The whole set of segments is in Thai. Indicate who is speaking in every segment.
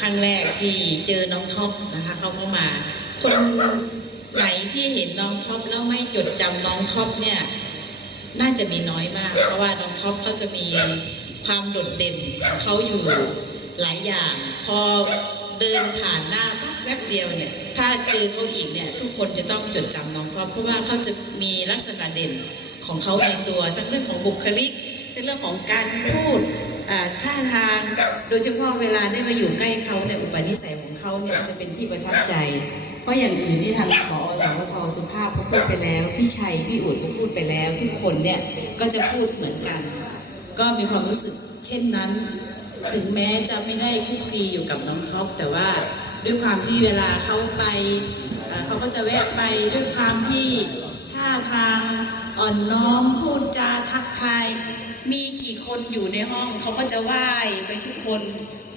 Speaker 1: ครั้งแรกที่เจอน้องท็อปนะคะเขาก็มา คนไหนที่เห็นน้องท็อปแล้วไม่จดจำน้องท็อปเนี่ยน่าจะมีน้อยมาก เพราะว่าน้องท็อปเขาจะมีความโดดเด่นเขาอยู่หลายอย่าง พอเดินผ่านหน้าแวบเดียวเนี่ย ถ้าเจอเขาอีกเนี่ยทุกคนจะต้องจดจำน้องท็อปเพราะว่าเขาจะมีลักษณะเด่นของเขาในตัวทั้งเรื่องของบุคลิกทั้งเรื่องของการพูด ท่าทางโดยเฉพาะเวลาได้มาอยู่ใกล้เขาเนี่ยอุปนิสัยของเขาเนี่ยจะเป็นที่ประทับใจ เพราะอย่างอื่นที่ทางผอสวทสุภาพเขาพูดไปแล้ว พี่ชัยพี่อุดก็พูดไปแล้ว ทุกคนเนี่ยก็จะพูดเหมือนกัน ก็มีความรู้สึกเช่นนั้น ถึงแม้จะไม่ได้คลุกคลีอยู่กับน้องท็อปแต่ว่าด้วยความที่เวลาเขาไปเอ่อเขาก็จะแวะไปด้วยความที่ท่าทางอ่อนน้อมพูดจาทักทายมีกี่ คนอยู่ในห้องเขาก็จะไหว้ไปทุกคน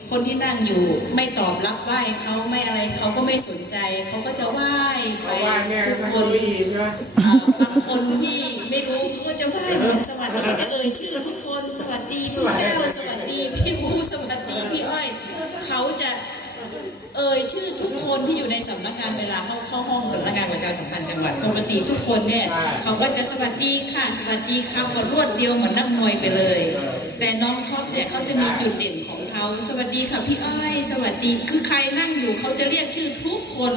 Speaker 1: คนที่นั่งอยู่ไม่ตอบรับไหว้เขาไม่อะไรเขาก็ไม่สนใจเขาก็จะไหว้ไป
Speaker 2: เพราะว่าเนี่ย
Speaker 1: ทุก
Speaker 2: มัน
Speaker 1: คน
Speaker 2: ก็ดีนะ
Speaker 1: อ่าบางคนที่ไม่รู้เขาก็จะไหว้เหมือนสวัสดีเขาจะเอ่ยชื่อทุกคนสวัสดีพี่แก้วสวัสดีพี่บูสวัสดีพี่อ้อยเขาจะเอ่ยชื่อทุกคนที่อยู่ในสำนักงานเวลาเข้าเข้าห้องสำนั กงานประชาสัมพันธ์จังหวัดปกติทุกคนเนี่ยเขาก็จะสวัสดีค่ะสวัสดีค่ะก็รวดเดียวเหมือนนักมวยไปเลย แต่น้องท็อปเนี่ยเขาจะมีจุดเด่นของเขาสวัสดีค่ะพี่อ้อย สวัสดีคือใครนั่งอยู่เขาจะเรียกชื่อทุกคน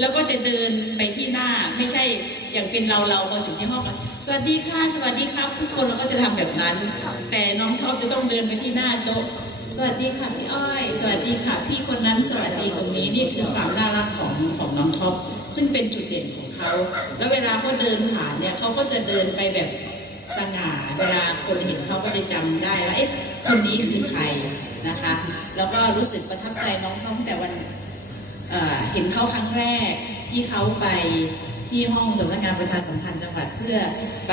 Speaker 1: แล้วก็จะเดินไปที่หน้าไม่ใช่อย่างเป็นเราเราพอถึงที่ห้องอะสวัสดีค่ะสวัสดีครับ ทุกคนเราก็จะทำแบบนั้น แต่น้องท็อปจะต้องเดินไปที่หน้าโต๊ะ สวัสดีค่ะพี่อ้อย สวัสดีค่ะ พี่คนนั้นสวัสดีตรงนี้นี่คือความน่ารักของของน้องท็อปซึ่งเป็นจุดเด่นของเขา แล้วเวลาเขาเดินผ่านเนี่ยเขาก็จะเดินไปแบบสง่าเวลาคนเห็นเขาก็จะจำได้ว่าเอ๊ะคนนี้คือใครนะคะ แล้วก็รู้สึกประทับใจน้องท็อปตั้งแต่วันเเห็นเขาครั้งแรกที่เขาไปที่ห้องสำนักงานประชาสัมพันธ์จังหวัดเพื่อไป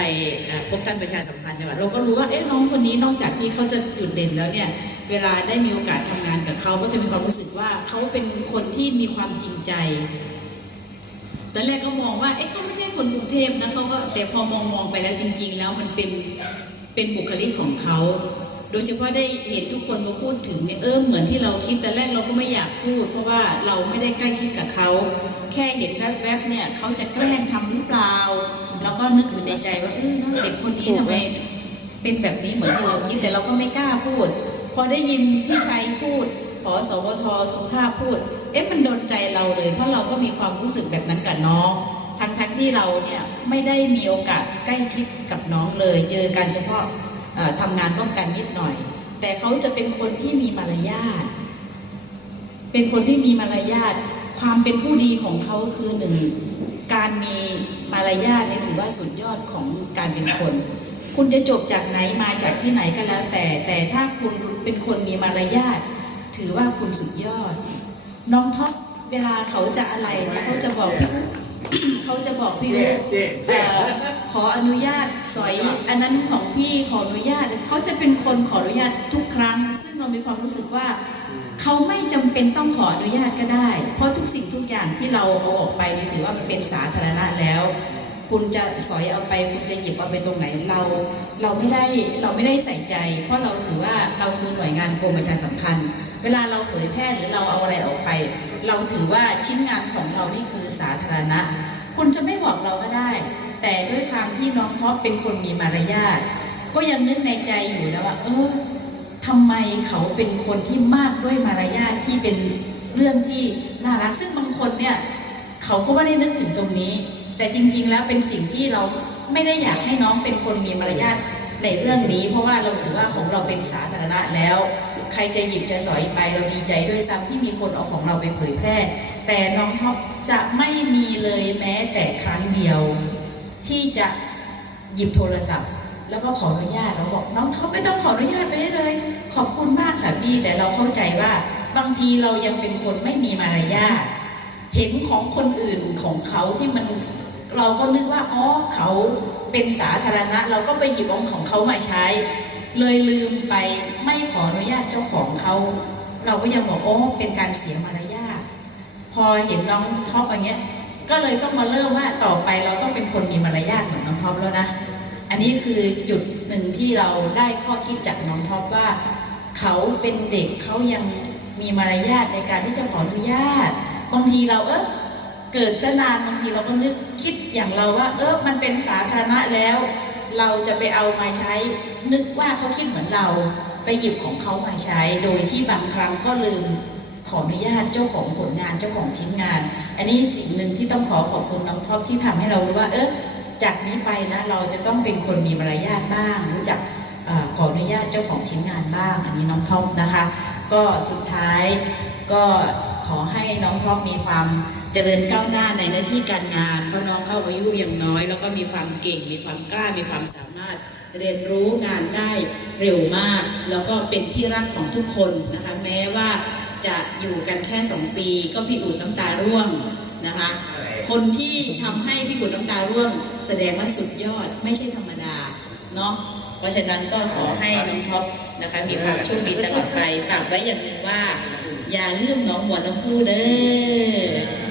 Speaker 1: อพบท่านประชาสัมพันธ์จังหวัดเราก็รู้ว่าเอ๊ะน้องคนนี้นอกจากที่เขาจะจุดเด่นแล้วเนี่ย เวลาได้มีโอกาสทำงานกับเขาก็จะมีความรู้สึกว่าเขาเป็นคนที่มีความจริงใจตอนแรกก็มองว่าเอ๊ะเขาไม่ใช่คนกรุงเทพนะเขาก็แต่พอมองมองไปแล้วจริง ๆ แล้วมันเป็นเป็นบุคลิกของเขาโดยเฉพาะได้เห็นทุกคนมาพูดถึงเนี่ยเออเหมือนที่เราคิดแต่แรกเราก็ไม่อยากพูด เพราะว่าเราไม่ได้ใกล้ชิดกับเขาแค่เห็นแวบๆเนี่ยเขาจะแกล้งทำหรือเปล่าเราก็นึกอยู่ในใจว่าเออเนอะเด็กคนนี้ทำไมเป็นแบบนี้เหมือนที่เราคิดแต่เราก็ไม่กล้าพูด พอได้ยินพี่ชัยพูดพอสวทสุภาพพูด เอ๊ะมันโดนใจเราเลย เพราะเราก็มีความรู้สึกแบบนั้นกับน้อง ทั้งทั้งที่เราเนี่ยไม่ได้มีโอกาสใกล้ชิดกับน้องเลย เจอกันเฉพาะเอ่อทำงานร่วมกันนิดหน่อย แต่เขาจะเป็นคนที่มีมารยาท เป็นคนที่มีมารยาท ความเป็นผู้ดีของเขาคือหนึ่งการมีมารยาทเนี่ยถือว่าสุดยอดของการเป็นคน คุณจะจบจากไหนมาจากที่ไหนก็แล้ว แต่แต่ถ้าคุณ เป็นคนมีมารยาทถือว่าคุณสุดยอด น้องท็อปเวลาเขาจะอะไรเนี่ยเขาจะบอกพี่อุ๊เขาจะบอกพี่
Speaker 2: เจ๊
Speaker 1: อุ๊
Speaker 2: เจ๊
Speaker 1: เอ่อขออนุญาตสอยอันนั้นของพี่ขออนุญาตเขาจะเป็นคนขออนุญาตทุกครั้ง ซึ่งเรามีความรู้สึกว่าเขาไม่จำเป็นต้องขออนุญาตก็ได้ เพราะทุกสิ่งทุกอย่างที่เราเอาออกไปเนี่ยถือว่ามันเป็นสาธารณะแล้ว คุณจะสอยเอาไป คุณจะหยิบเอาไปตรงไหนเรา เราไม่ได้เราไม่ได้ใส่ใจ เพราะเราถือว่าเราคือหน่วยงานกรมประชาสัมพันธ์ เวลาเราเผยแพร่หรือเราเอาอะไรออกไป เราถือว่าชิ้นงานของเรานี่คือสาธารณะ คุณจะไม่บอกเราก็ได้ แต่ด้วยความที่น้องท็อปเป็นคนมีมารยาทก็ยังนึกในใจอยู่นะว่าเออทำไมเขาเป็นคนที่มากด้วยมารยาทที่เป็นเรื่องที่น่ารักซึ่งบางคนเนี่ย เขาก็ไม่ได้นึกถึงตรงนี้ แต่จริง ๆ แล้วเป็นสิ่งที่เราไม่ได้อยากให้น้องเป็นคนมีมารยาทในเรื่องนี้ เพราะว่าเราถือว่าของเราเป็นสาธารณะแล้ว ใครจะหยิบจะสอยไปเราดีใจด้วยซ้ำที่มีคนเอาของเราไปเผยแพร่ แต่น้องท็อปจะไม่มีเลยแม้แต่ครั้งเดียว ที่จะหยิบโทรศัพท์ แล้วก็ขออนุญาตเราบอกน้องท็อปไม่ต้องขออนุญาตไปได้เลย ขอบคุณมากค่ะพี่แต่เราเข้าใจว่าบางทีเรายังเป็นคนไม่มีมารยาทเห็นของคนอื่นของเขาที่มัน เราก็นึกว่าอ๋อเขาเป็นสาธารณะ เราก็ไปหยิบของของเขามาใช้ เลยลืมไปไม่ขออนุญาตเจ้าของเขาเราก็ยังบอกโอ้เป็นการเสียมารยาทพอเห็นน้องท็อปอย่างเงี้ยก็เลยต้องมาเริ่มว่าต่อไปเราต้องเป็นคนมีมารยาทเหมือนน้องท็อปแล้วนะ อันนี้คือจุดหนึ่งที่เราได้ข้อคิดจากน้องท็อปว่า เขาเป็นเด็กเขายัง
Speaker 2: มีมารยาทในการที่จะขออนุญาตบางทีเราเออ เกิดซะนานบางทีเราก็นึกคิดอย่างเราว่า เออมันเป็นสาธารณะแล้ว เราจะไปเอามาใช้ นึกว่าเขาคิดเหมือนเราไปหยิบของเขามาใช้ โดยที่บางครั้งก็ลืมขออนุญาตเจ้าของผลงานเจ้าของชิ้นงาน อันนี้สิ่งหนึ่งที่ต้องขอขอบคุณน้องท็อปที่ทำให้เรารู้ว่า เออจากนี้ไปนะเราจะต้องเป็นคนมีมารยาทบ้าง รู้จักออขออนุญาตเจ้าของชิ้นงานบ้าง อันนี้น้องท็อปนะคะ ก็สุดท้ายก็ขอให้น้องท็อปมีความ เจริญก้าวหน้าในหน้าที่การงานเพราะน้องเข้าอายุยังน้อย แล้วก็มีความเก่ง มีความกล้ามีความสามารถ เรียนรู้งานได้เร็วมาก แล้วก็เป็นที่รักของทุกคนนะคะแม้ว่าจะอยู่กันแค่สองปี ก็พี่อุดน้ำตาร่วงนะคะคนที่ทำให้พี่บุญน้ำตาร่วง แสดงว่าสุดยอดไม่ใช่ธรรมดาเนาะเพราะฉะนั้นก็ขอให้น้องท็อปนะคะมีความโชคดีตลอดไปฝากไว้อย่างหนึ่งว่า อย่าลืมน้องบัวลำพูเด้อ